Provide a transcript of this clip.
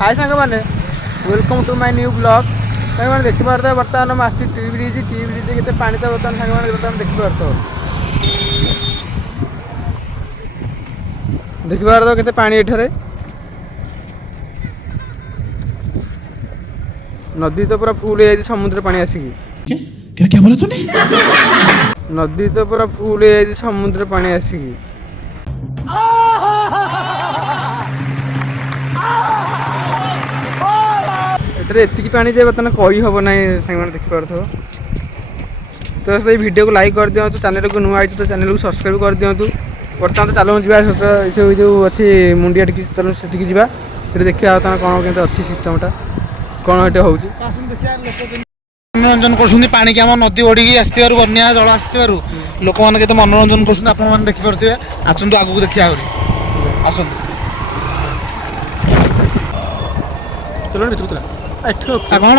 हाय song मैंने welcome to my new blog मैंने देखी पार्थ बर्तमान मैं आसी टी ब्रिज के पानी तो बर्तमान सांग मैंने बर्तमान देखी पार्थ के पानी एठारे नदी तो पूरा फुल हो समुद्र पानी आसिकी क्या बोला तूने? नदी तो पूरा फुल हो समुद्र पानी आसिकी एति पानी जे बर्तमान कही हम ना साइड देखिपार तो से वीडियो को लाइक कर दिंतु चैनल को नुआ तो चैनल को सब्सक्राइब कर दिंतु बर्तमान तो चलो जा जो अच्छी मुंडिया टी से जा देखा कौन के अच्छी सिस्टमटा कौन ये हूँ मनोरंजन कर पानी की आम नदी बढ़ी आसवर बन्या जल आसवर लोक मैंने मनोरंजन कर देखिपे आसतु आग को देखिए आस चलो कौन